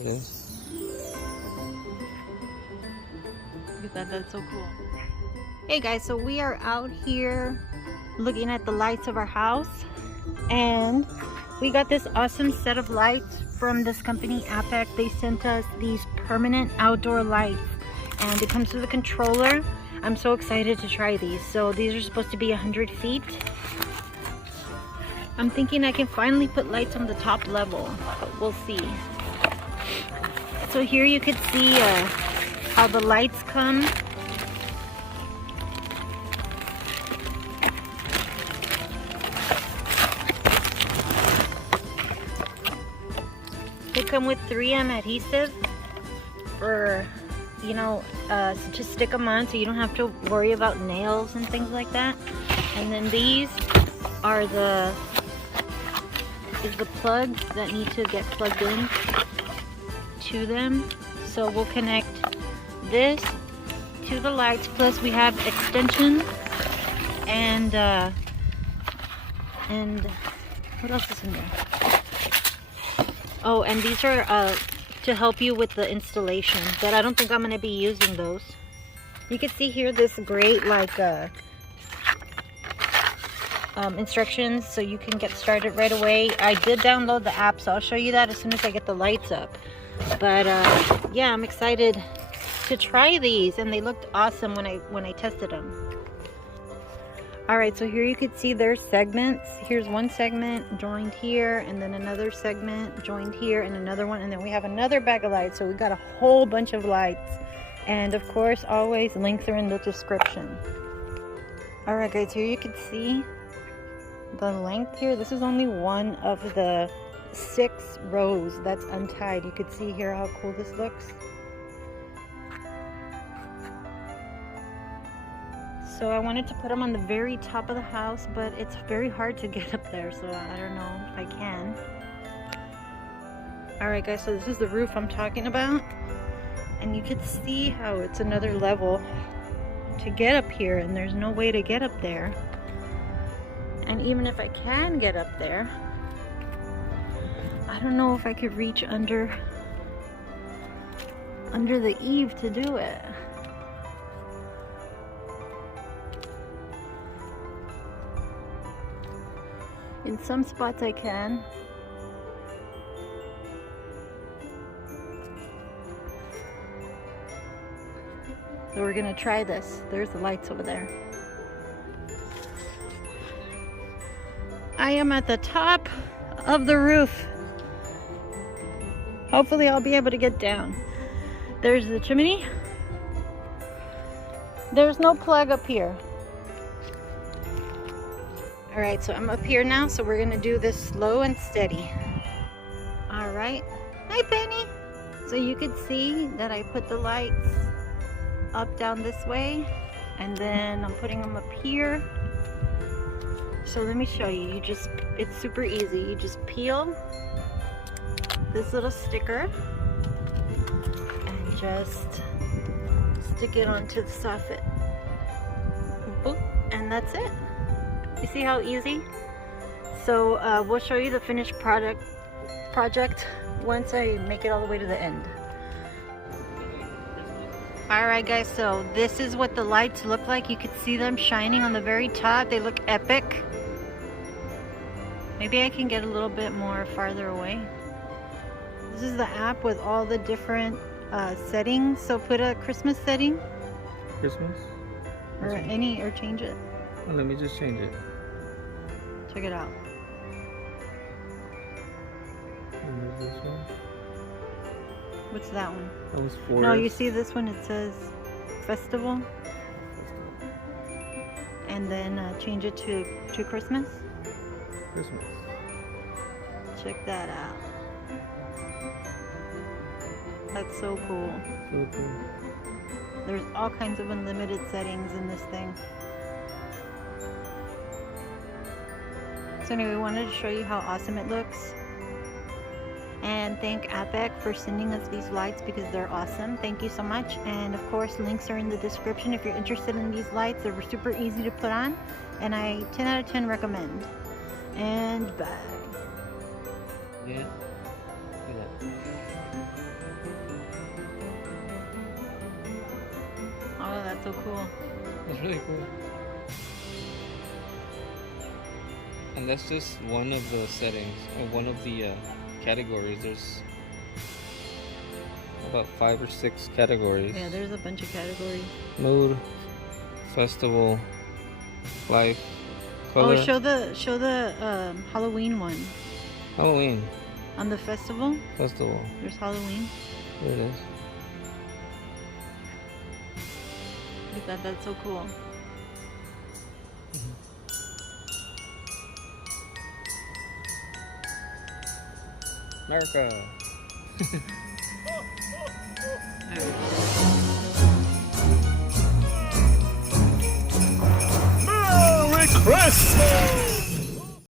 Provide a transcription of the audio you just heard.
It is. Look at that, that's so cool. Hey guys, so we are out here looking at the lights of our house, and we got this awesome set of lights from this company, Appeck. They sent us these permanent outdoor lights, and it comes with a controller. I'm so excited to try these. So these are supposed to be 100 feet. I'm thinking I can finally put lights on the top level, but we'll see. So here you could see how the lights come. They come with 3M adhesive for, you know, to stick them on so you don't have to worry about nails and things like that. And then these are the plugs that need to get plugged in to them. So we'll connect this to the lights, plus we have extensions and what else is in there? Oh, and these are to help you with the installation, but I don't think I'm going to be using those. You can see here this great like instructions so you can get started right away. I did download the app, so I'll show you that as soon as I get the lights up. But yeah, I'm excited to try these, and they looked awesome when I tested them. Alright, so here you can see there's segments. Here's one segment joined here, and then another segment joined here, and another one, and then we have another bag of lights. So we got a whole bunch of lights, and of course always links are in the description. Alright guys, here you can see the length here. This is only one of the 6 rows that's untied. You can see here how cool this looks. So I wanted to put them on the very top of the house, but it's very hard to get up there, so I don't know if I can. Alright guys, so this is the roof I'm talking about, and you can see how it's another level to get up here, and there's no way to get up there. And even if I can get up there, I don't know if I could reach under the eave to do it. In some spots I can. So we're gonna try this. There's the lights over there. I am at the top of the roof. Hopefully I'll be able to get down. There's the chimney. There's no plug up here. Alright, so I'm up here now, so we're gonna do this slow and steady. Alright. Hi Penny! So you could see that I put the lights up down this way, and then I'm putting them up here. So let me show you. It's super easy. You just peel this little sticker and just stick it onto the soffit. Boop, and that's it. You see how easy? So we'll show you the finished project once I make it all the way to the end. Alright guys, so this is what the lights look like. You can see them shining on the very top. They look epic. Maybe I can get a little bit more farther away. This is the app with all the different settings. So put a Christmas setting. Christmas? Or change it. Oh, let me just change it. Check it out. Remove this one. What's that one? That was forest. No, you see this one, it says festival. And then change it to Christmas. Christmas. Check that out. That's so cool. So cool. There's all kinds of unlimited settings in this thing. So anyway, we wanted to show you how awesome it looks. And thank Appeck for sending us these lights because they're awesome. Thank you so much. And of course, links are in the description if you're interested in these lights. They're super easy to put on, and I 10 out of 10 recommend. And bye. Yeah. Look at that. Oh, that's so cool. That's really cool. And that's just one of the settings, or one of the categories. There's about 5 or 6 categories. Yeah, there's a bunch of categories. Mood, festival, life, color. Oh, show the Halloween one. Halloween. On the festival? Festival. There's Halloween. There it is. Look at that, that's so cool. America. Merry Christmas!